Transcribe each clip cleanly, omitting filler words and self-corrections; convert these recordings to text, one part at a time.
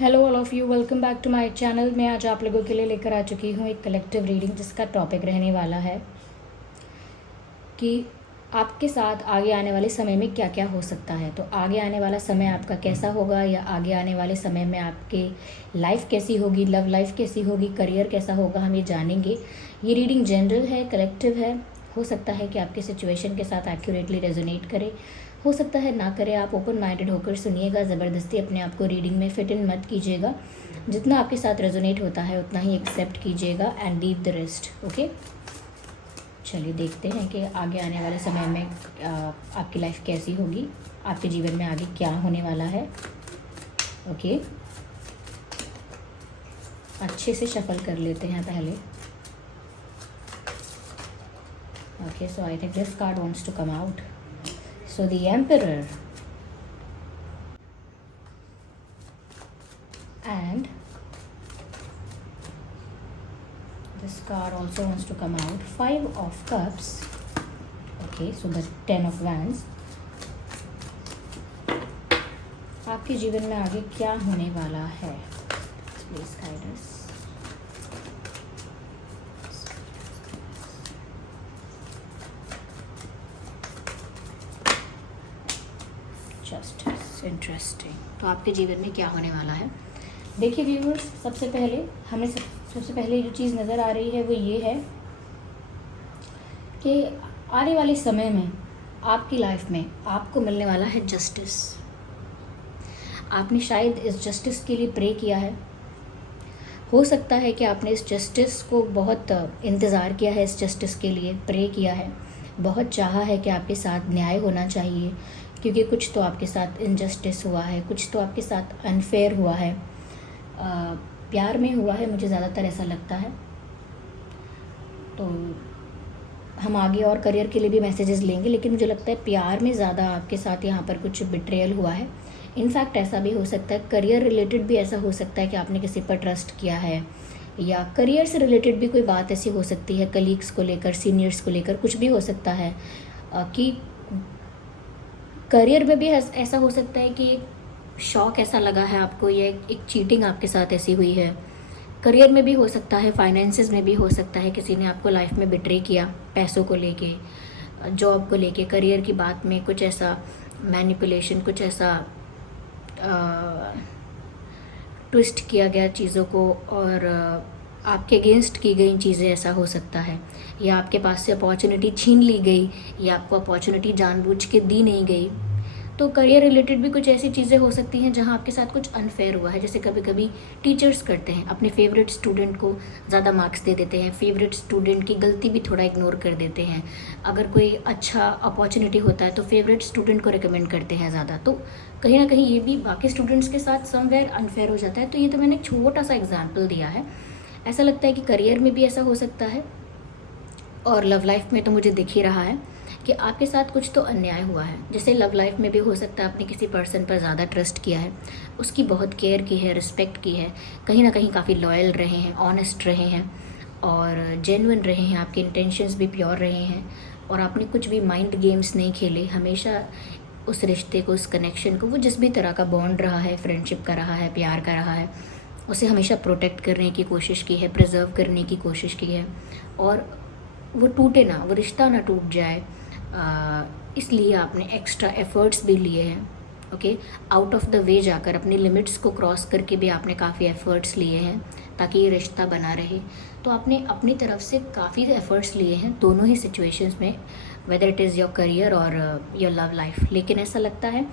Hello all of you, welcome back to my channel. मैं आज आप लोगों के लिए लेकर आ चुकी हूँ एक कलेक्टिव रीडिंग जिसका टॉपिक रहने वाला है कि आपके साथ आगे आने वाले समय में क्या क्या हो सकता है। तो आगे आने वाला समय आपका कैसा होगा, या आगे आने वाले समय में आपके लाइफ कैसी होगी, लव लाइफ कैसी होगी, करियर कैसा होगा, हम ये जानेंगे। ये रीडिंग जनरल है, कलेक्टिव है। हो सकता है कि आपके सिचुएशन के साथ एक्यूरेटली रेजोनेट करे, हो सकता है ना करे। आप ओपन माइंडेड होकर सुनिएगा, ज़बरदस्ती अपने आप को रीडिंग में फिट इन मत कीजिएगा। जितना आपके साथ रेजोनेट होता है उतना ही एक्सेप्ट कीजिएगा and leave the rest. Okay, चलिए देखते हैं कि आगे आने वाले समय में आपकी लाइफ कैसी होगी, आपके जीवन में आगे क्या होने वाला है। ओके, अच्छे से शफल कर लेते हैं पहले। Okay, so I think this card wants to come out. So the Emperor and this card also wants to come out. 5 of Cups. Okay, so the 10 of Wands. आपके जीवन में आगे क्या होने वाला है? Please guide us. Justice, interesting. तो आपके जीवन में क्या होने वाला है? देखिए व्यूअर्स, सबसे पहले जो चीज़ नज़र आ रही है वो ये है कि आने वाले समय में आपकी लाइफ में आपको मिलने वाला है जस्टिस। आपने शायद इस जस्टिस के लिए प्रे किया है। हो सकता है कि आपने इस जस्टिस को बहुत इंतज़ार किया है, इस जस्टिस के लिए प्रे किया है, बहुत चाहा है कि आपके साथ न्याय होना चाहिए, क्योंकि कुछ तो आपके साथ इनजस्टिस हुआ है, कुछ तो आपके साथ अनफेयर हुआ है। प्यार में हुआ है, मुझे ज़्यादातर ऐसा लगता है। तो हम आगे और करियर के लिए भी मैसेजेस लेंगे, लेकिन मुझे लगता है प्यार में ज़्यादा आपके साथ यहाँ पर कुछ बिट्रेयल हुआ है। इनफैक्ट ऐसा भी हो सकता है, करियर रिलेटेड भी ऐसा हो सकता है कि आपने किसी पर ट्रस्ट किया है, या करियर से रिलेटेड भी कोई बात ऐसी हो सकती है, कलीग्स को लेकर, सीनियर्स को लेकर, कुछ भी हो सकता है। कि करियर में भी ऐसा हो सकता है कि शॉक ऐसा लगा है आपको, या एक चीटिंग आपके साथ ऐसी हुई है। करियर में भी हो सकता है, फाइनेंसेस में भी हो सकता है, किसी ने आपको लाइफ में बिट्रे किया, पैसों को लेके, जॉब को लेके, करियर की बात में कुछ ऐसा मैनिपुलेशन, कुछ ऐसा ट्विस्ट किया गया चीज़ों को, और आपके अगेंस्ट की गई चीज़ें, ऐसा हो सकता है। या आपके पास से अपॉर्चुनिटी छीन ली गई, या आपको अपॉर्चुनिटी जानबूझ के दी नहीं गई। तो करियर रिलेटेड भी कुछ ऐसी चीज़ें हो सकती हैं जहां आपके साथ कुछ अनफेयर हुआ है। जैसे कभी कभी टीचर्स करते हैं, अपने फेवरेट स्टूडेंट को ज़्यादा मार्क्स दे देते हैं, फेवरेट स्टूडेंट की गलती भी थोड़ा इग्नोर कर देते हैं। अगर कोई अच्छा अपॉर्चुनिटी होता है तो फेवरेट स्टूडेंट को रिकमेंड करते हैं ज़्यादा। तो कहीं ना कहीं ये भी बाकी स्टूडेंट्स के साथ समवेयर अनफेयर हो जाता है। तो ये तो मैंने एक छोटा सा एग्जाम्पल दिया है। ऐसा लगता है कि करियर में भी ऐसा हो सकता है, और लव लाइफ में तो मुझे दिख ही रहा है कि आपके साथ कुछ तो अन्याय हुआ है। जैसे लव लाइफ में भी हो सकता है आपने किसी पर्सन पर ज़्यादा ट्रस्ट किया है, उसकी बहुत केयर की है, रिस्पेक्ट की है, कहीं ना कहीं काफ़ी लॉयल रहे हैं, ऑनेस्ट रहे हैं और जेन्युइन रहे हैं, आपके इंटेंशंस भी प्योर रहे हैं, और आपने कुछ भी माइंड गेम्स नहीं खेले। हमेशा उस रिश्ते को, उस कनेक्शन को, वो जिस भी तरह का बॉन्ड रहा है, फ्रेंडशिप का रहा है, प्यार का रहा है, उसे हमेशा प्रोटेक्ट करने की कोशिश की है, प्रिजर्व करने की कोशिश की है, और वो टूटे ना, वो रिश्ता ना टूट जाए, इसलिए आपने एक्स्ट्रा एफर्ट्स भी लिए हैं। Okay, out of the way जाकर, अपनी लिमिट्स को क्रॉस करके भी आपने काफ़ी एफर्ट्स लिए हैं ताकि ये रिश्ता बना रहे। तो आपने अपनी तरफ से काफ़ी एफर्ट्स लिए हैं दोनों ही सिचुएशंस में, whether it is your career और योर लव लाइफ। लेकिन ऐसा लगता है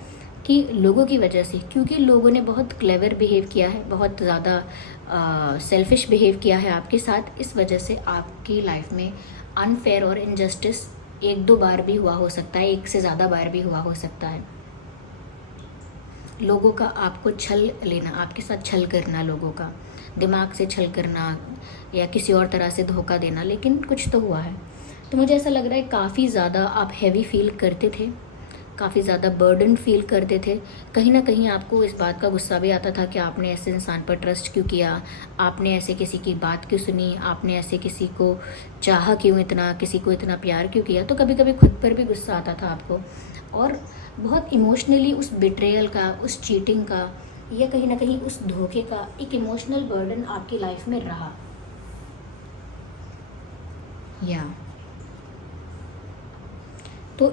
कि लोगों की वजह से, क्योंकि लोगों ने बहुत क्लेवर बिहेव किया है, बहुत ज़्यादा सेल्फिश बिहेव किया है आपके साथ, इस वजह से आपकी लाइफ में अनफेयर और इनजस्टिस 1-2 बार भी हुआ हो सकता है, 1 से ज़्यादा बार भी हुआ हो सकता है। लोगों का आपको छल लेना, आपके साथ छल करना, लोगों का दिमाग से छल करना, या किसी और तरह से धोखा देना, लेकिन कुछ तो हुआ है। तो मुझे ऐसा लग रहा है काफ़ी ज़्यादा आप हैवी फील करते थे, काफ़ी ज़्यादा बर्डन फील करते थे। कहीं ना कहीं आपको इस बात का गुस्सा भी आता था कि आपने ऐसे इंसान पर ट्रस्ट क्यों किया, आपने ऐसे किसी की बात क्यों सुनी, आपने ऐसे किसी को चाहा क्यों इतना, किसी को इतना प्यार क्यों किया। तो कभी कभी खुद पर भी गुस्सा आता था आपको, और बहुत इमोशनली उस बिट्रेयल का, उस चीटिंग का, या कहीं ना कहीं उस धोखे का एक इमोशनल बर्डन आपकी लाइफ में रहा। या तो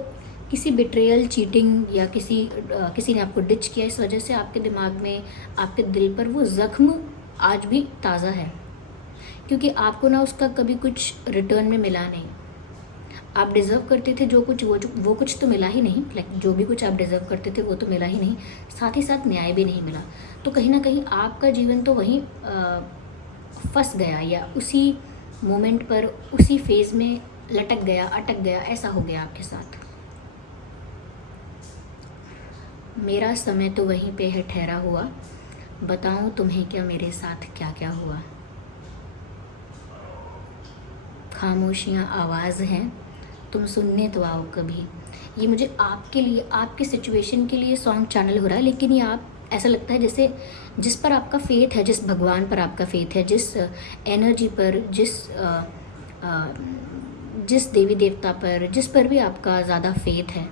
किसी बिट्रेयल, चीटिंग या किसी ने आपको डिच किया, इस वजह से आपके दिमाग में, आपके दिल पर वो ज़ख्म आज भी ताज़ा है, क्योंकि आपको ना उसका कभी कुछ रिटर्न में मिला नहीं। आप डिज़र्व करते थे जो कुछ, वो कुछ तो मिला ही नहीं, लाइक जो भी कुछ आप डिज़र्व करते थे वो तो मिला ही नहीं, साथ ही साथ न्याय भी नहीं मिला। तो कहीं ना कहीं आपका जीवन तो वहीं फंस गया, या उसी मोमेंट पर, उसी फेज़ में लटक गया, अटक गया, ऐसा हो गया आपके साथ। मेरा समय तो वहीं पे है ठहरा हुआ, बताऊं तुम्हें क्या मेरे साथ क्या क्या हुआ। खामोशियाँ आवाज़ हैं, तुम सुनने तो आओ कभी। ये मुझे आपके लिए, आपके सिचुएशन के लिए सॉन्ग चैनल हो रहा है, लेकिन ये आप ऐसा लगता है जैसे जिस पर आपका फेथ है, जिस भगवान पर आपका फेथ है, जिस एनर्जी पर, जिस देवी देवता पर, जिस पर भी आपका ज़्यादा फेथ है,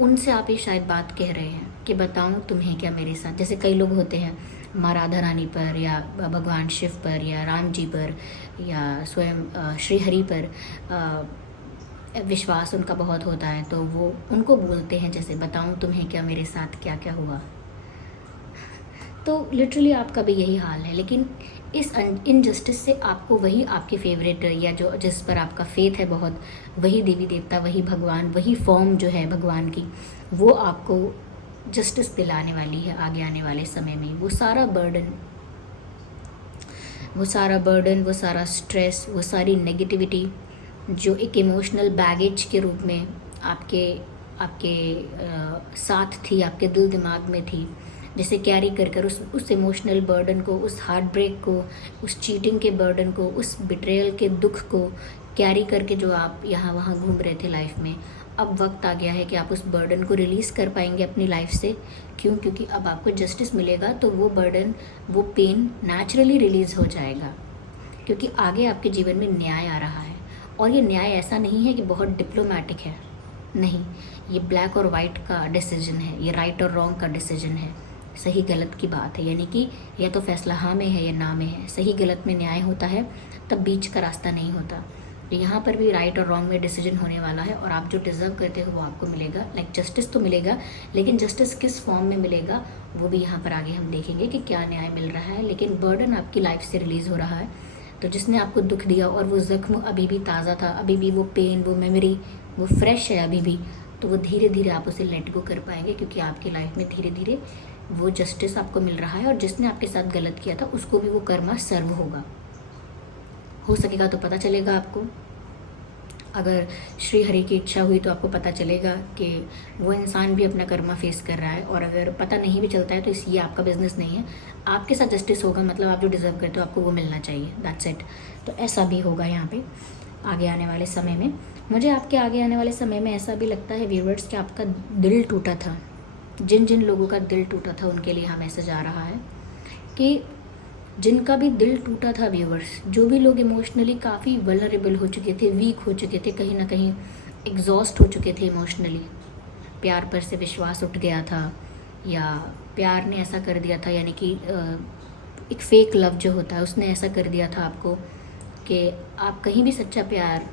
उनसे आप ये शायद बात कह रहे हैं कि बताऊं तुम्हें क्या मेरे साथ। जैसे कई लोग होते हैं माँ राधा रानी पर, या भगवान शिव पर, या राम जी पर, या स्वयं श्री हरि पर विश्वास उनका बहुत होता है, तो वो उनको बोलते हैं जैसे बताऊं तुम्हें क्या मेरे साथ क्या क्या हुआ। तो लिटरली आपका भी यही हाल है, लेकिन इस इनजस्टिस से आपको वही आपके फेवरेट, या जो जिस पर आपका फेथ है बहुत, वही देवी देवता, वही भगवान, वही फॉर्म जो है भगवान की, वो आपको जस्टिस दिलाने वाली है आगे आने वाले समय में। वो सारा बर्डन, वो सारा स्ट्रेस, वो सारी नेगेटिविटी जो एक इमोशनल बैगेज के रूप में आपके साथ थी, आपके दिल दिमाग में थी, जिसे कैरी कर कर उस इमोशनल बर्डन को, उस हार्ट ब्रेक को, उस चीटिंग के बर्डन को, उस बिट्रेयल के दुख को कैरी करके जो आप यहाँ वहाँ घूम रहे थे लाइफ में, अब वक्त आ गया है कि आप उस बर्डन को रिलीज़ कर पाएंगे अपनी लाइफ से। क्यों? क्योंकि अब आपको जस्टिस मिलेगा, तो वो बर्डन, वो पेन नेचुरली रिलीज़ हो जाएगा, क्योंकि आगे आपके जीवन में न्याय आ रहा है। और ये न्याय ऐसा नहीं है कि बहुत डिप्लोमेटिक है, नहीं, ये ब्लैक और वाइट का डिसीजन है, ये राइट और रॉन्ग का डिसीजन है, सही गलत की बात है। यानी कि या तो फैसला हाँ में है या ना में है, सही गलत में न्याय होता है, तब बीच का रास्ता नहीं होता। तो यहाँ पर भी राइट और रॉन्ग में डिसीजन होने वाला है, और आप जो डिज़र्व करते हो वो आपको मिलेगा। लाइक जस्टिस तो मिलेगा, लेकिन जस्टिस किस फॉर्म में मिलेगा वो भी यहाँ पर आगे हम देखेंगे कि क्या न्याय मिल रहा है। लेकिन बर्डन आपकी लाइफ से रिलीज़ हो रहा है। तो जिसने आपको दुख दिया और वो ज़ख्म अभी भी ताज़ा था, अभी भी वो पेन, वो मेमोरी, वो फ्रेश है अभी भी, तो वो धीरे धीरे आप उसे लेट गो कर पाएंगे, क्योंकि आपकी लाइफ में धीरे धीरे वो जस्टिस आपको मिल रहा है। और जिसने आपके साथ गलत किया था उसको भी वो कर्मा सर्व होगा, हो सकेगा तो पता चलेगा आपको। अगर श्री हरि की इच्छा हुई तो आपको पता चलेगा कि वो इंसान भी अपना कर्मा फेस कर रहा है। और अगर पता नहीं भी चलता है तो ये आपका बिजनेस नहीं है, आपके साथ जस्टिस होगा, मतलब आप जो डिज़र्व करते हो आपको वो मिलना चाहिए, दैट्स इट। तो ऐसा भी होगा यहाँ पे आगे आने वाले समय में। मुझे आपके आगे आने वाले समय में ऐसा भी लगता है व्यूअर्स कि आपका दिल टूटा था, जिन जिन लोगों का दिल टूटा था उनके लिए यहाँ मैसेज आ रहा है कि जिनका भी दिल टूटा था व्यूअर्स, जो भी लोग इमोशनली काफ़ी वल्नरेबल हो चुके थे, वीक हो चुके थे, कहीं ना कहीं एग्जॉस्ट हो चुके थे इमोशनली, प्यार पर से विश्वास उठ गया था, या प्यार ने ऐसा कर दिया था, यानी कि एक फेक लव जो होता है उसने ऐसा कर दिया था आपको कि आप कहीं भी सच्चा प्यार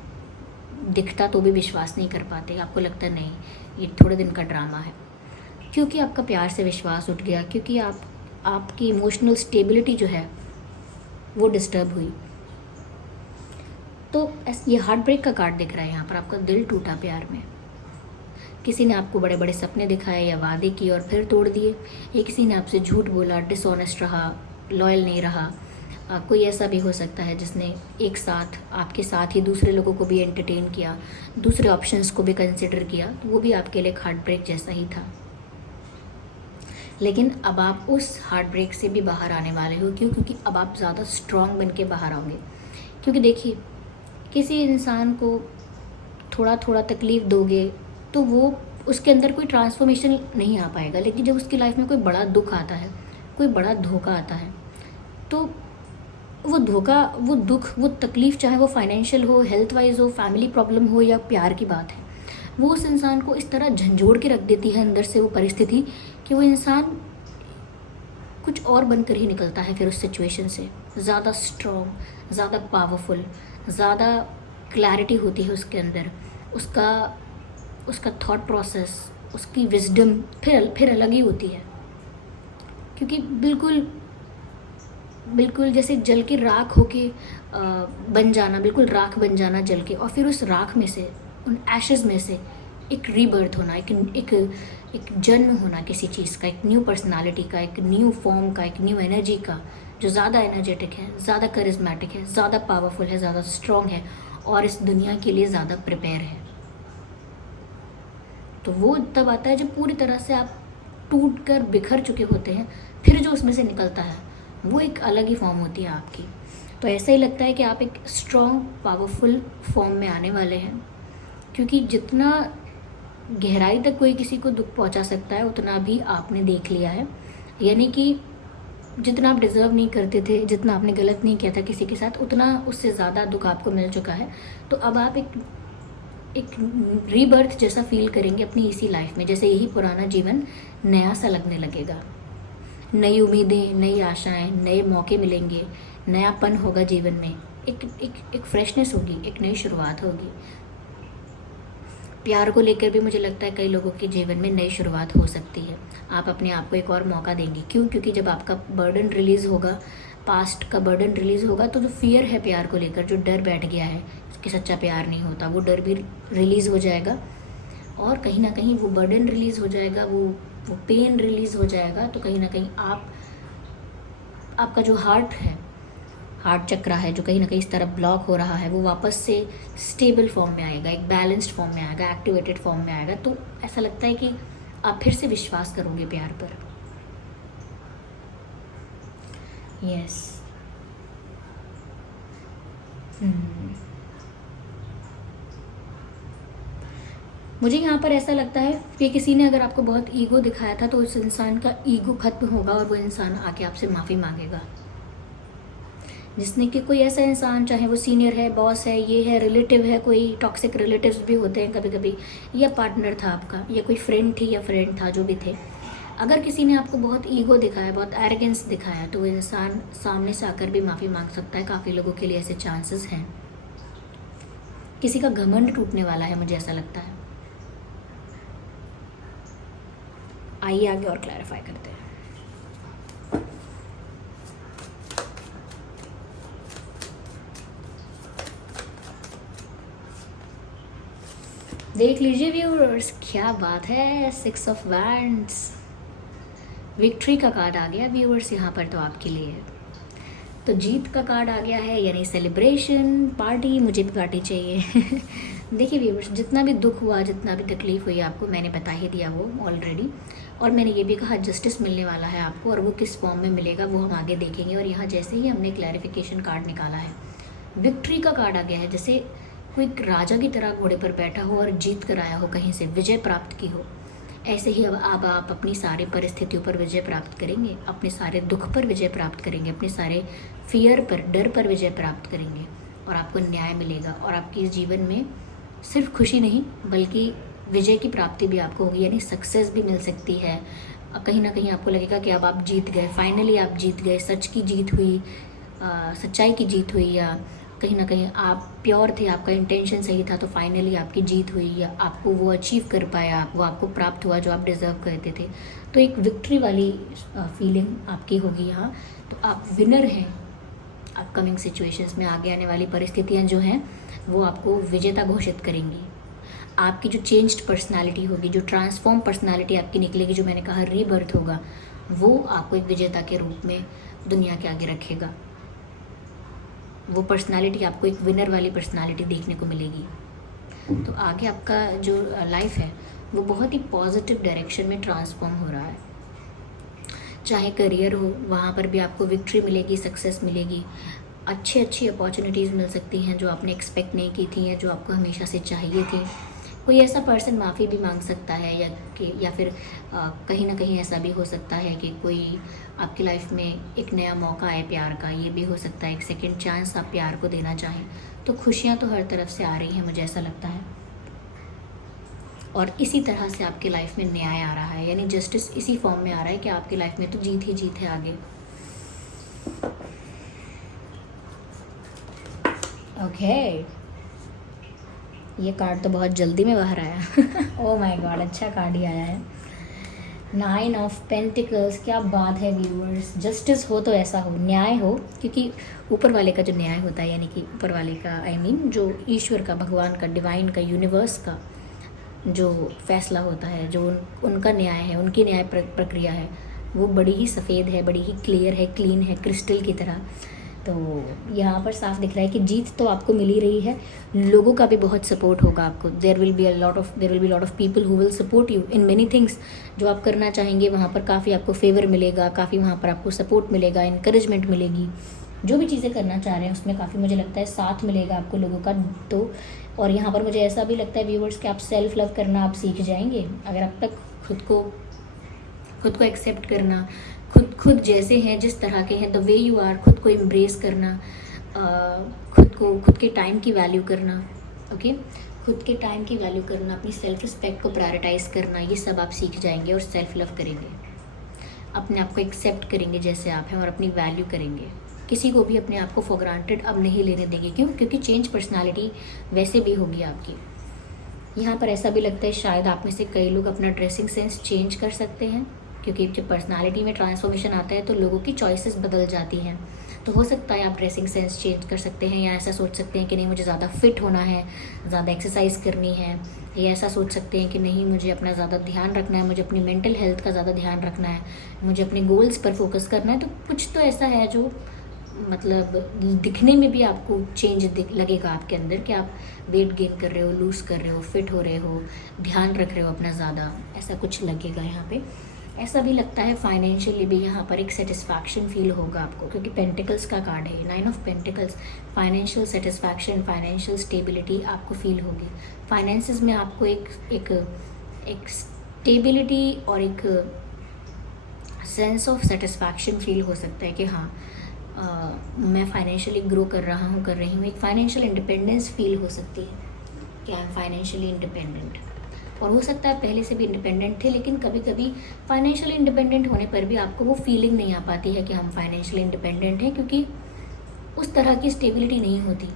दिखता तो भी विश्वास नहीं कर पाते। आपको लगता नहीं ये थोड़े दिन का ड्रामा है, क्योंकि आपका प्यार से विश्वास उठ गया, क्योंकि आपकी इमोशनल स्टेबिलिटी जो है वो डिस्टर्ब हुई। तो ये हार्ट ब्रेक का कार्ड दिख रहा है यहाँ पर, आपका दिल टूटा प्यार में। किसी ने आपको बड़े बड़े सपने दिखाए या वादे किए और फिर तोड़ दिए, या किसी ने आपसे झूठ बोला, डिसऑनेस्ट रहा, लॉयल नहीं रहा। कोई ऐसा भी हो सकता है जिसने एक साथ आपके साथ ही दूसरे लोगों को भी एंटरटेन किया, दूसरे ऑप्शंस को भी कंसिडर किया, तो वो भी आपके लिए हार्ट ब्रेक जैसा ही था। लेकिन अब आप उस हार्ट ब्रेक से भी बाहर आने वाले हो। क्यों? क्योंकि अब आप ज़्यादा स्ट्रॉन्ग बन के बाहर आओगे। क्योंकि देखिए, किसी इंसान को थोड़ा थोड़ा तकलीफ़ दोगे तो वो उसके अंदर कोई ट्रांसफॉर्मेशन नहीं आ पाएगा, लेकिन जब उसकी लाइफ में कोई बड़ा दुख आता है, कोई बड़ा धोखा आता है, तो वो धोखा, वो दुख, वो तकलीफ़, चाहे वो फाइनेंशियल हो, हेल्थ वाइज हो, फैमिली प्रॉब्लम हो या प्यार की बात है, वो उस इंसान को इस तरह झंझोड़ के रख देती है अंदर से वो परिस्थिति कि वो इंसान कुछ और बनकर ही निकलता है फिर उस सिचुएशन से, ज़्यादा स्ट्रॉन्ग, ज़्यादा पावरफुल, ज़्यादा क्लैरिटी होती है उसके अंदर, उसका उसका थॉट प्रोसेस, उसकी विजडम फिर अलग ही होती है। क्योंकि बिल्कुल बिल्कुल जैसे जल के राख होके बन जाना, बिल्कुल राख बन जाना जल के, और फिर उस राख में से, उन एशेज़ में से एक रीबर्थ होना, एक जन्म होना किसी चीज़ का, एक न्यू पर्सनालिटी का, एक न्यू फॉर्म का, एक न्यू एनर्जी का, जो ज़्यादा एनर्जेटिक है, ज़्यादा करिज्मेटिक है, ज़्यादा पावरफुल है, ज़्यादा स्ट्रॉन्ग है और इस दुनिया के लिए ज़्यादा प्रिपेयर है। तो वो तब आता है जब पूरी तरह से आप टूट कर बिखर चुके होते हैं, फिर जो उसमें से निकलता है वो एक अलग ही फॉर्म होती है आपकी। तो ऐसा ही लगता है कि आप एक स्ट्रॉन्ग पावरफुल फॉर्म में आने वाले हैं, क्योंकि जितना गहराई तक कोई किसी को दुख पहुंचा सकता है उतना भी आपने देख लिया है। यानी कि जितना आप डिज़र्व नहीं करते थे, जितना आपने गलत नहीं किया था किसी के साथ, उतना उससे ज़्यादा दुख आपको मिल चुका है। तो अब आप एक रीबर्थ जैसा फील करेंगे अपनी इसी लाइफ में, जैसे यही पुराना जीवन नया सा लगने लगेगा। नई उम्मीदें, नई आशाएं, नए मौके मिलेंगे, नयापन होगा जीवन में, एक फ्रेशनेस होगी, एक नई शुरुआत होगी। प्यार को लेकर भी मुझे लगता है कई लोगों के जीवन में नई शुरुआत हो सकती है। आप अपने आप को एक और मौका देंगे। क्यों? क्योंकि जब आपका बर्डन रिलीज़ होगा, पास्ट का बर्डन रिलीज़ होगा, तो जो फियर है प्यार को लेकर, जो डर बैठ गया है कि सच्चा प्यार नहीं होता, वो डर भी रिलीज़ हो जाएगा और कहीं ना कहीं वो बर्डन रिलीज़ हो जाएगा, वो पेन रिलीज़ हो जाएगा। तो कहीं ना कहीं आपका जो हार्ट चक्रा है, जो कहीं ना कहीं इस तरफ ब्लॉक हो रहा है, वो वापस से स्टेबल फॉर्म में आएगा, एक बैलेंस्ड फॉर्म में आएगा, एक्टिवेटेड फॉर्म में आएगा। तो ऐसा लगता है कि आप फिर से विश्वास करोगे प्यार पर। यस। मुझे यहाँ पर ऐसा लगता है कि किसी ने अगर आपको बहुत ईगो दिखाया था तो उस इंसान का ईगो खत्म होगा और वो इंसान आके आपसे माफ़ी मांगेगा। जिसने कि कोई ऐसा इंसान, चाहे वो सीनियर है, बॉस है, ये है, रिलेटिव है, कोई टॉक्सिक रिलेटिव्स भी होते हैं कभी कभी, या पार्टनर था आपका, या कोई फ्रेंड थी या फ्रेंड था, जो भी थे, अगर किसी ने आपको बहुत ईगो दिखाया, बहुत एरोगेंस दिखाया, तो वो इंसान सामने से आकर भी माफ़ी मांग सकता है। काफ़ी लोगों के लिए ऐसे चांसेस हैं। किसी का घमंड टूटने वाला है, मुझे ऐसा लगता है। आइए आगे और क्लैरिफाई करते हैं। देख लीजिए व्यूअर्स, क्या बात है, 6 ऑफ वैंड्स, विक्ट्री का कार्ड आ गया व्यूअर्स यहाँ पर तो आपके लिए। तो जीत का कार्ड आ गया है, यानी सेलिब्रेशन, पार्टी। मुझे भी पार्टी चाहिए। देखिए व्यूअर्स, जितना भी दुख हुआ, जितना भी तकलीफ़ हुई आपको, मैंने बता ही दिया वो ऑलरेडी। और मैंने ये भी कहा जस्टिस मिलने वाला है आपको, और वो किस फॉर्म में मिलेगा वो हम आगे देखेंगे। और यहाँ जैसे ही हमने क्लैरिफिकेशन कार्ड निकाला है, विक्ट्री का कार्ड आ गया है, जैसे कोई राजा की तरह घोड़े पर बैठा हो और जीत कर आया हो, कहीं से विजय प्राप्त की हो। ऐसे ही अब आप अपनी सारी परिस्थितियों पर विजय प्राप्त करेंगे, अपने सारे दुख पर विजय प्राप्त करेंगे, अपने सारे फियर पर, डर पर विजय प्राप्त करेंगे, और आपको न्याय मिलेगा। और आपके जीवन में सिर्फ खुशी नहीं बल्कि विजय की प्राप्ति भी आपको होगी, यानी सक्सेस भी मिल सकती है। कहीं ना कहीं आपको लगेगा कि अब आप जीत गए, फाइनली आप जीत गए, सच की जीत हुई, सच्चाई की जीत हुई, या कहीं ना कहीं आप प्योर थे, आपका इंटेंशन सही था, तो फाइनली आपकी जीत हुई, या आपको वो अचीव कर पाया, वो आपको प्राप्त हुआ जो आप डिज़र्व करते थे। तो एक विक्ट्री वाली फीलिंग आपकी होगी यहाँ। तो आप विनर हैं। अपकमिंग सिचुएशंस में आगे आने वाली परिस्थितियाँ जो हैं वो आपको विजेता घोषित करेंगी। आपकी जो चेंज्ड पर्सनालिटी होगी, जो ट्रांसफॉर्म पर्सनालिटी आपकी निकलेगी, जो मैंने कहा रीबर्थ होगा, वो आपको एक विजेता के रूप में दुनिया के आगे रखेगा। वो पर्सनालिटी आपको एक विनर वाली पर्सनालिटी देखने को मिलेगी। तो आगे आपका जो लाइफ है वो बहुत ही पॉजिटिव डायरेक्शन में ट्रांसफॉर्म हो रहा है। चाहे करियर हो, वहाँ पर भी आपको विक्ट्री मिलेगी, सक्सेस मिलेगी, अच्छी अपॉर्चुनिटीज़ मिल सकती हैं जो आपने एक्सपेक्ट नहीं की थी, या जो आपको हमेशा से चाहिए थी। कोई ऐसा पर्सन माफ़ी भी मांग सकता है, या फिर कहीं ना कहीं ऐसा भी हो सकता है कि कोई आपकी लाइफ में एक नया मौका आए प्यार का, ये भी हो सकता है, एक सेकंड चांस आप प्यार को देना चाहें। तो खुशियाँ तो हर तरफ से आ रही हैं, मुझे ऐसा लगता है। और इसी तरह से आपकी लाइफ में न्याय आ रहा है, यानी जस्टिस इसी फॉर्म में आ रहा है कि आपकी लाइफ में तो जीत ही जीत है आगे। ओके, ये कार्ड तो बहुत जल्दी में बाहर आया। ओह माय गॉड, अच्छा कार्ड ही आया है, 9 ऑफ पेंटिकल्स। क्या बात है व्यूअर्स, जस्टिस हो तो ऐसा हो, न्याय हो, क्योंकि ऊपर वाले का जो न्याय होता है, यानी कि ऊपर वाले का आई मीन जो ईश्वर का, भगवान का, डिवाइन का, यूनिवर्स का जो फैसला होता है, जो उनका न्याय है, उनकी न्याय प्रक्रिया है, वो बड़ी ही सफ़ेद है, बड़ी ही क्लियर है, क्लीन है, क्रिस्टल की तरह। तो यहाँ पर साफ दिख रहा है कि जीत तो आपको मिल ही रही है, लोगों का भी बहुत सपोर्ट होगा आपको। There will be lot of people who will support you in many things. जो आप करना चाहेंगे वहाँ पर काफ़ी आपको फेवर मिलेगा, काफ़ी वहाँ पर आपको सपोर्ट मिलेगा, इंकरेजमेंट मिलेगी। जो भी चीज़ें करना चाह रहे हैं उसमें काफ़ी मुझे लगता है साथ मिलेगा आपको लोगों का। तो और यहाँ पर मुझे ऐसा भी लगता है व्यूवर्स कि आप सेल्फ लव करना आप सीख जाएंगे। अगर अब तक खुद को एक्सेप्ट करना, खुद जैसे हैं, जिस तरह के हैं, द वे यू आर, खुद को एम्ब्रेस करना, खुद के टाइम की वैल्यू करना, ओके, खुद के टाइम की वैल्यू करना, अपनी सेल्फ रिस्पेक्ट को प्रायोरिटाइज़ करना, ये सब आप सीख जाएंगे और सेल्फ लव करेंगे, अपने आप को एक्सेप्ट करेंगे जैसे आप हैं और अपनी वैल्यू करेंगे। किसी को भी अपने आप को फॉर ग्रांटेड अब नहीं लेने देंगे। क्यों? क्योंकि चेंज पर्सनालिटी वैसे भी होगी आपकी। यहाँ पर ऐसा भी लगता है शायद आप में से कई लोग अपना ड्रेसिंग सेंस चेंज कर सकते हैं, क्योंकि जब पर्सनालिटी में ट्रांसफॉर्मेशन आता है तो लोगों की चॉइसेस बदल जाती हैं। तो हो सकता है आप ड्रेसिंग सेंस चेंज कर सकते हैं, या ऐसा सोच सकते हैं कि नहीं मुझे ज़्यादा फिट होना है, ज़्यादा एक्सरसाइज करनी है, या ऐसा सोच सकते हैं कि नहीं मुझे अपना ज़्यादा ध्यान रखना है, मुझे अपनी मेंटल हेल्थ का ज़्यादा ध्यान रखना है, मुझे अपने गोल्स पर फोकस करना है। तो कुछ तो ऐसा है जो मतलब दिखने में भी आपको चेंज लगेगा आपके अंदर, कि आप वेट गेन कर रहे हो, लूज़ कर रहे हो, फिट हो रहे हो, ध्यान रख रहे हो अपना ज़्यादा, ऐसा कुछ लगेगा यहाँ पे। ऐसा भी लगता है फाइनेंशियली भी यहाँ पर एक सेटिस्फैक्शन फील होगा आपको, क्योंकि पेंटिकल्स का कार्ड है, 9 of pentacles. Financial satisfaction, financial stability आपको फील होगी। फाइनेंसेस में आपको एक स्टेबिलिटी और एक सेंस ऑफ सेटिस्फैक्शन फील हो सकता है कि हाँ मैं फाइनेंशियली ग्रो कर रही हूँ। एक फाइनेंशियल इंडिपेंडेंस फील हो सकती है कि आई एम फाइनेंशियली इंडिपेंडेंट। और हो सकता है पहले से भी इंडिपेंडेंट थे, लेकिन कभी कभी फाइनेंशियली इंडिपेंडेंट होने पर भी आपको वो फीलिंग नहीं आ पाती है कि हम फाइनेंशियली इंडिपेंडेंट हैं, क्योंकि उस तरह की स्टेबिलिटी नहीं होती।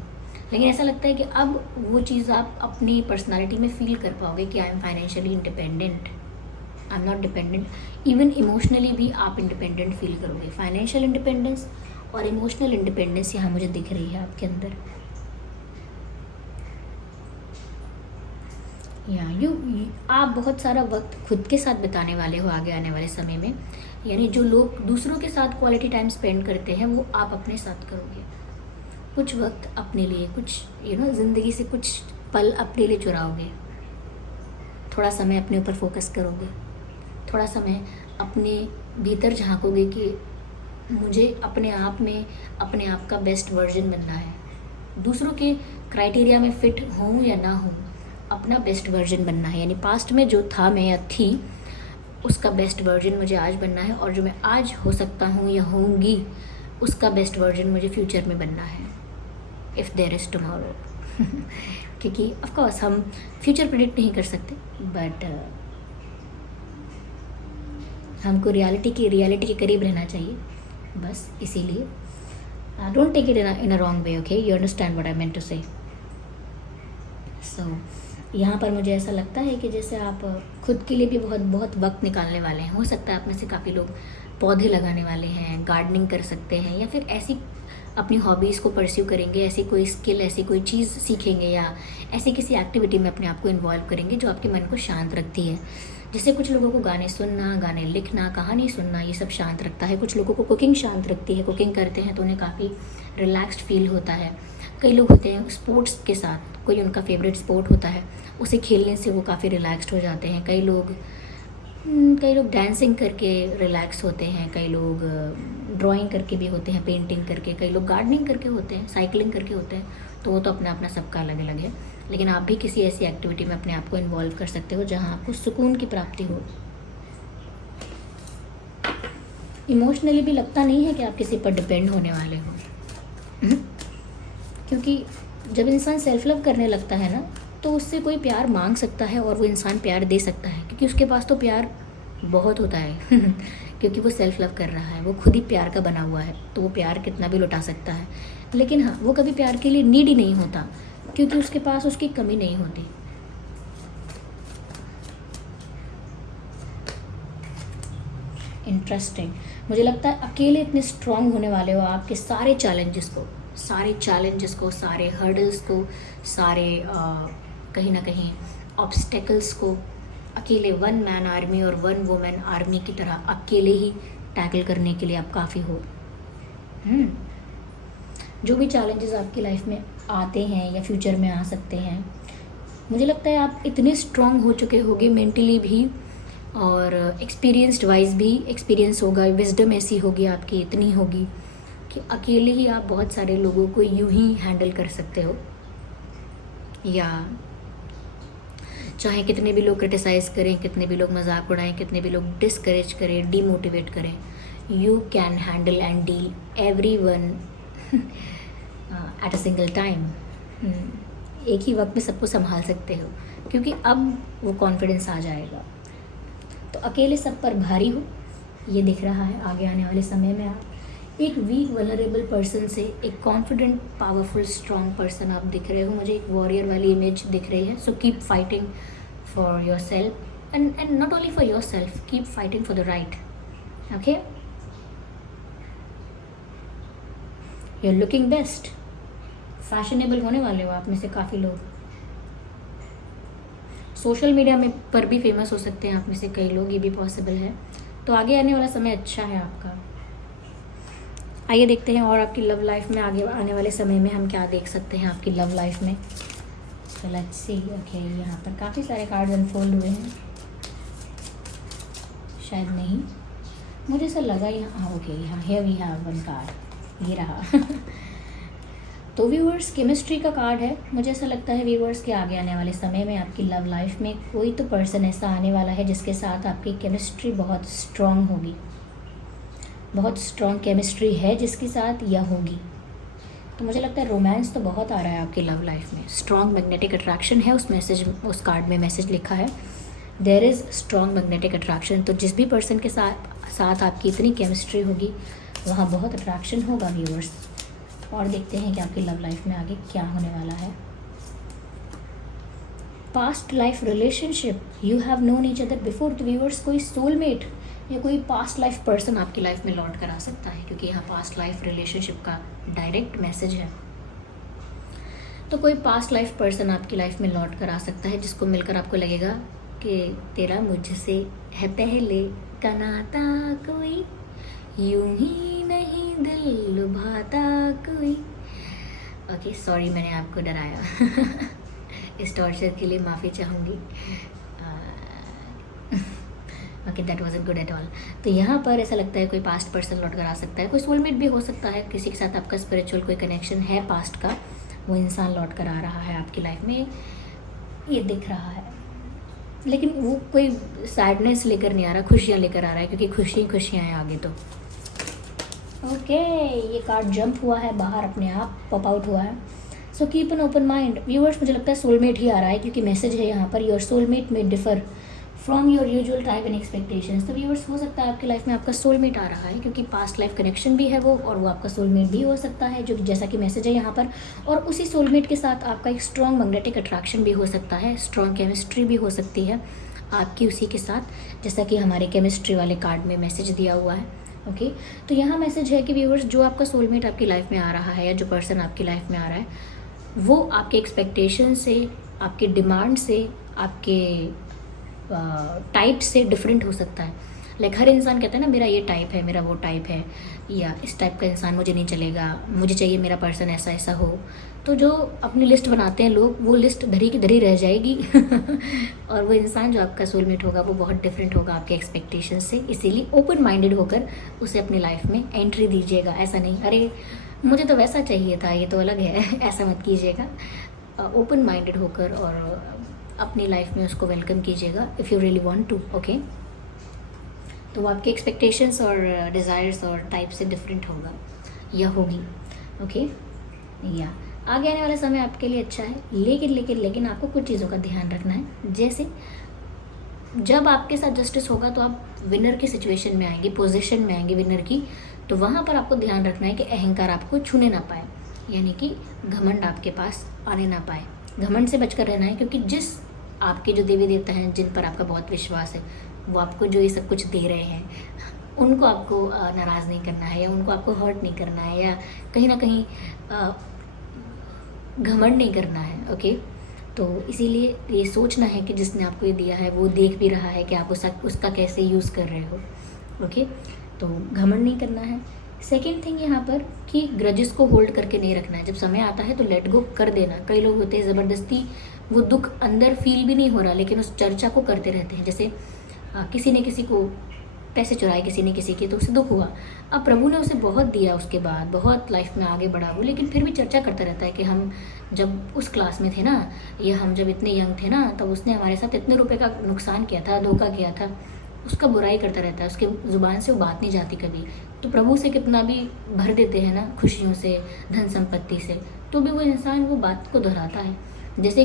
लेकिन ऐसा लगता है कि अब वो चीज़ आप अपनी पर्सनालिटी में फील कर पाओगे कि I am financially independent, I am not dependent. Even emotionally भी आप इंडिपेंडेंट फील करोगे। फाइनेंशियल इंडिपेंडेंस और इमोशनल इंडिपेंडेंस यहाँ मुझे दिख रही है आपके अंदर। या आप बहुत सारा वक्त खुद के साथ बिताने वाले हो आगे आने वाले समय में, यानी जो लोग दूसरों के साथ क्वालिटी टाइम स्पेंड करते हैं वो आप अपने साथ करोगे। कुछ वक्त अपने लिए, कुछ ज़िंदगी से कुछ पल अपने लिए चुराओगे, थोड़ा समय अपने ऊपर फोकस करोगे, थोड़ा समय अपने भीतर झांकोगे कि मुझे अपने आप में अपने आप का बेस्ट वर्जन बनना है। दूसरों के क्राइटेरिया में फिट हूँ या ना हूँ, अपना बेस्ट वर्जन बनना है। यानी पास्ट में जो था मैं या थी उसका बेस्ट वर्जन मुझे आज बनना है, और जो मैं आज हो सकता हूँ या होंगी उसका बेस्ट वर्जन मुझे फ्यूचर में बनना है, इफ़ देयर इज़ टुमारो। क्योंकि ऑफ कोर्स हम फ्यूचर प्रेडिक्ट नहीं कर सकते, बट हमको रियलिटी के करीब रहना चाहिए, बस इसीलिए। Don't take it in a wrong way, okay, you understand what I meant to say. So यहाँ पर मुझे ऐसा लगता है कि जैसे आप खुद के लिए भी बहुत वक्त निकालने वाले हैं। हो सकता है आप में से काफ़ी लोग पौधे लगाने वाले हैं, गार्डनिंग कर सकते हैं, या फिर ऐसी अपनी हॉबीज़ को परस्यू करेंगे, ऐसी कोई स्किल, ऐसी कोई चीज़ सीखेंगे, या ऐसी किसी एक्टिविटी में अपने आप को इन्वॉल्व करेंगे जो आपके मन को शांत रखती है। जैसे कुछ लोगों को गाने सुनना, गाने लिखना, कहानी सुनना, ये सब शांत रखता है। कुछ लोगों को कुकिंग शांत रखती है, कुकिंग करते हैं तो उन्हें काफ़ी रिलैक्स्ड फील होता है। कई लोग होते हैं स्पोर्ट्स के साथ, कोई उनका फेवरेट स्पोर्ट होता है, उसे खेलने से वो काफ़ी रिलैक्स्ड हो जाते हैं। कई लोग डांसिंग करके रिलैक्स होते हैं, कई लोग ड्राइंग करके भी होते हैं, पेंटिंग करके, कई लोग गार्डनिंग करके होते हैं, साइकिलिंग करके होते हैं। तो वो तो अपना अपना सबका अलग अलग है, लेकिन आप भी किसी ऐसी एक्टिविटी में अपने आप को इन्वॉल्व कर सकते हो जहाँ आपको सुकून की प्राप्ति हो। इमोशनली भी लगता नहीं है कि आप किसी पर डिपेंड होने वाले हो, क्योंकि जब इंसान सेल्फ लव करने लगता है ना, तो उससे कोई प्यार मांग सकता है और वो इंसान प्यार दे सकता है, क्योंकि उसके पास तो प्यार बहुत होता है क्योंकि वो सेल्फ लव कर रहा है, वो खुद ही प्यार का बना हुआ है, तो वो प्यार कितना भी लुटा सकता है। लेकिन हाँ, वो कभी प्यार के लिए नीडी नहीं होता, क्योंकि उसके पास उसकी कमी नहीं होती। इंटरेस्टिंग। मुझे लगता है अकेले इतने स्ट्रांग होने वाले हो आपके सारे चैलेंजेस को, सारे हर्डल्स को, सारे कहीं ना कहीं ऑब्स्टेकल्स को अकेले वन मैन आर्मी और वन वुमेन आर्मी की तरह अकेले ही टैकल करने के लिए आप काफ़ी हो। जो भी चैलेंजेस आपकी लाइफ में आते हैं या फ्यूचर में आ सकते हैं, मुझे लगता है आप इतने स्ट्रांग हो चुके होगे मेंटली भी और एक्सपीरियंस्ड वाइज भी। एक्सपीरियंस होगा, विजडम ऐसी होगी आपकी, इतनी होगी कि अकेले ही आप बहुत सारे लोगों को यूं ही हैंडल कर सकते हो। या चाहे कितने भी लोग क्रिटिसाइज़ करें, कितने भी लोग मजाक उड़ाएं, कितने भी लोग डिस्करेज करें, डीमोटिवेट करें, you can handle and deal everyone at a single time. एक ही वक्त में सबको संभाल सकते हो, क्योंकि अब वो कॉन्फिडेंस आ जाएगा। तो अकेले सब पर भारी हो, ये दिख रहा है। आगे आने वाले समय में आप एक वीक वल्नरेबल पर्सन से एक कॉन्फिडेंट पावरफुल स्ट्रॉन्ग पर्सन आप दिख रहे हो। मुझे एक वॉरियर वाली इमेज दिख रही है। So keep fighting for yourself and not only for yourself, keep fighting for the right. Okay, you are looking best. Fashionable होने वाले हो आप में से काफ़ी लोग। सोशल मीडिया में पर भी फेमस हो सकते हैं आप में से कई लोग, ये भी पॉसिबल है। तो आगे आने वाला समय अच्छा है आपका। आइए देखते हैं और आपकी लव लाइफ में आगे आने वाले समय में हम क्या देख सकते हैं आपकी लव लाइफ में। So let's see. ओके, यहाँ पर काफ़ी सारे कार्ड्स अनफोल्ड हुए हैं, शायद नहीं, मुझे ऐसा लगा यहाँ। ओके, यहाँ here we have one card, ये रहा तो व्यूअर्स, केमिस्ट्री का कार्ड है। मुझे ऐसा लगता है व्यूअर्स के आगे आने वाले समय में आपकी लव लाइफ में कोई तो पर्सन ऐसा आने वाला है जिसके साथ आपकी केमिस्ट्री बहुत स्ट्रॉन्ग होगी, बहुत स्ट्रॉन्ग केमिस्ट्री है जिसके साथ यह होगी। तो मुझे लगता है रोमांस तो बहुत आ रहा है आपकी लव लाइफ में। स्ट्रॉन्ग मैग्नेटिक अट्रैक्शन है उस कार्ड में मैसेज लिखा है, there is strong magnetic attraction. तो जिस भी पर्सन के साथ आपकी इतनी केमिस्ट्री होगी, वहाँ बहुत अट्रैक्शन होगा व्यूअर्स। और देखते हैं कि आपकी लव लाइफ में आगे क्या होने वाला है। Past life relationship, you have known each other before. तो व्यूअर्स, कोई सोलमेट या कोई पास्ट लाइफ पर्सन आपकी लाइफ में लौट कर आ सकता है, क्योंकि यहाँ पास्ट लाइफ रिलेशनशिप का डायरेक्ट मैसेज है। तो कोई पास्ट लाइफ पर्सन आपकी लाइफ में लौट कर आ सकता है, जिसको मिलकर आपको लगेगा कि तेरा मुझसे है पहले का नाता, कोई यूं ही नहीं दिल लुभाता कोई। ओके, सॉरी मैंने आपको डराया इस टॉर्चर के लिए माफ़ी चाहूँगी। Okay, that wasn't good at all. तो यहाँ पर ऐसा लगता है कोई पास्ट पर्सन लौट कर आ सकता है, कोई सोलमेट भी हो सकता है, किसी के साथ आपका स्पिरिचुअल कोई कनेक्शन है पास्ट का, वो इंसान लौट कर आ रहा है आपकी लाइफ में, ये दिख रहा है। लेकिन वो कोई सैडनेस लेकर नहीं आ रहा, खुशियाँ लेकर आ रहा है, क्योंकि खुशियाँ हैं आगे। तो ओके, ये कार्ड जंप हुआ है बाहर, अपने आप पॉप आउट हुआ है। So keep an open mind viewers. मुझे लगता है सोलमेट ही आ रहा है, क्योंकि मैसेज है यहाँ पर, योर सोलमेट में differ from your usual type and expectations. तो व्यूअर्स, हो सकता है आपकी लाइफ में आपका सोलमेट आ रहा है, क्योंकि पास्ट लाइफ कनेक्शन भी है वो, और वो आपका सोलमेट भी हो सकता है, जो जैसा कि मैसेज है यहाँ पर। और उसी सोलमेट के साथ आपका एक स्ट्रॉन्ग मैग्नेटिक अट्रैक्शन भी हो सकता है, स्ट्रॉन्ग केमिस्ट्री भी हो सकती है आपकी उसी के साथ, जैसा कि हमारे केमिस्ट्री वाले कार्ड में मैसेज दिया हुआ है। ओके, तो यहाँ मैसेज है कि व्यूअर्स, जो आपका सोलमेट आपकी लाइफ में आ रहा है, या जो पर्सन आपकी लाइफ में आ रहा है, वो आपके एक्सपेक्टेशन से, आपके डिमांड से, आपके टाइप से डिफरेंट हो सकता है। लाइक हर इंसान कहता है ना, मेरा ये टाइप है, मेरा वो टाइप है, या इस टाइप का इंसान मुझे नहीं चलेगा, मुझे चाहिए मेरा पर्सन ऐसा ऐसा हो। तो जो अपनी लिस्ट बनाते हैं लोग, वो लिस्ट धरी की धरी रह जाएगी और वो इंसान जो आपका सोलमेट होगा, वो बहुत डिफरेंट होगा आपके एक्सपेक्टेशन से। इसीलिए ओपन माइंडेड होकर उसे अपनी लाइफ में एंट्री दीजिएगा। ऐसा नहीं, अरे मुझे तो वैसा चाहिए था, ये तो अलग है ऐसा मत कीजिएगा। ओपन माइंडेड होकर और अपनी लाइफ में उसको वेलकम कीजिएगा, if you really want to. Okay, तो वो आपके एक्सपेक्टेशंस और डिज़ायर्स और टाइप से डिफरेंट होगा या होगी। ओके, या आगे आने वाला समय आपके लिए अच्छा है, लेकिन आपको कुछ चीज़ों का ध्यान रखना है। जैसे जब आपके साथ जस्टिस होगा तो आप विनर की सिचुएशन में आएंगे, पोजीशन में आएंगे विनर की, तो वहाँ पर आपको ध्यान रखना है कि अहंकार आपको छूने ना पाए, यानी कि घमंड आपके पास आने ना पाए। घमंड से बचकर रहना है, क्योंकि जिस आपके जो देवी देवता हैं जिन पर आपका बहुत विश्वास है, वो आपको जो ये सब कुछ दे रहे हैं, उनको आपको नाराज़ नहीं करना है, या उनको आपको हर्ट नहीं करना है, या कहीं ना कहीं घमंड नहीं करना है। ओके, तो इसीलिए ये सोचना है कि जिसने आपको ये दिया है वो देख भी रहा है कि आप उसका कैसे यूज़ कर रहे हो। ओके, तो घमंड नहीं करना है। सेकेंड थिंग यहाँ पर कि ग्रजेस को होल्ड करके नहीं रखना है। जब समय आता है तो लेट गो कर देना। कई लोग होते हैं ज़बरदस्ती, वो दुख अंदर फील भी नहीं हो रहा लेकिन उस चर्चा को करते रहते हैं। जैसे किसी ने किसी को पैसे चुराए, किसी ने किसी के, तो उसे दुख हुआ। अब प्रभु ने उसे बहुत दिया, उसके बाद बहुत लाइफ में आगे बढ़ा वो, लेकिन फिर भी चर्चा करता रहता है कि हम जब उस क्लास में थे ना, या हम जब इतने यंग थे ना, तब उसने हमारे साथ इतने रुपए का नुकसान किया था, धोखा किया था। उसका बुराई करता रहता है, उसके ज़ुबान से वो बात नहीं जाती कभी। तो प्रभु से कितना भी भर देते हैं ना, खुशियों से, धन संपत्ति से, तो भी वो इंसान वो बात को दोहराता है। जैसे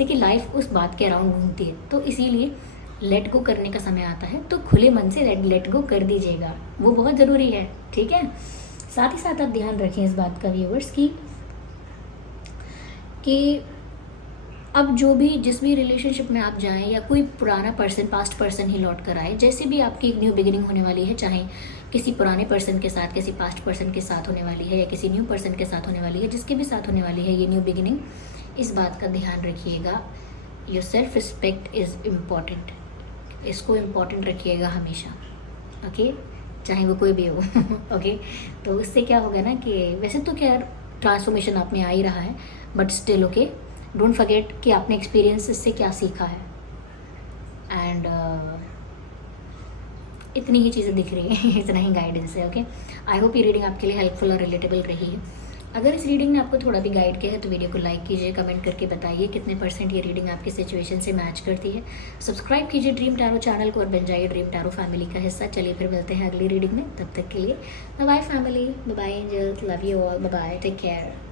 कि लाइफ उस बात के अराउंड घूमती है। तो इसीलिए लेट गो करने का समय आता है तो खुले मन से लेट गो कर दीजिएगा, वो बहुत ज़रूरी है। ठीक है, साथ ही साथ आप ध्यान रखें इस बात का व्यूअर्स कि अब जो भी जिस भी रिलेशनशिप में आप जाएं, या कोई पुराना पर्सन, पास्ट पर्सन ही लौट कर आए, जैसे भी आपकी एक न्यू बिगिनिंग होने वाली है, चाहे किसी पुराने पर्सन के साथ, किसी पास्ट पर्सन के साथ होने वाली है, या किसी न्यू पर्सन के साथ होने वाली है, जिसके भी साथ होने वाली है ये न्यू बिगिनिंग, इस बात का ध्यान रखिएगा, your self respect is important. इसको इम्पॉर्टेंट रखिएगा हमेशा। ओके, चाहे वो कोई भी हो। ओके, तो उससे क्या होगा ना कि वैसे तो क्या ट्रांसफॉर्मेशन आप में आ ही रहा है, but still okay, don't forget कि आपने एक्सपीरियंस से क्या सीखा है। एंड इतनी ही चीज़ें दिख रही हैं, इतना ही गाइडेंस है। ओके, आई होप ये रीडिंग आपके लिए हेल्पफुल और रिलेटेबल रही है। अगर इस रीडिंग ने आपको थोड़ा भी गाइड किया है तो वीडियो को लाइक कीजिए, कमेंट करके बताइए कितने % ये रीडिंग आपकी सिचुएशन से मैच करती है। सब्सक्राइब कीजिए ड्रीम टैरो चैनल को और बन जाइए ड्रीम टैरो फैमिली का हिस्सा। चलिए फिर मिलते हैं अगली रीडिंग में, तब तक के लिए bye bye family, bye bye angels, love you all, bye bye, take care.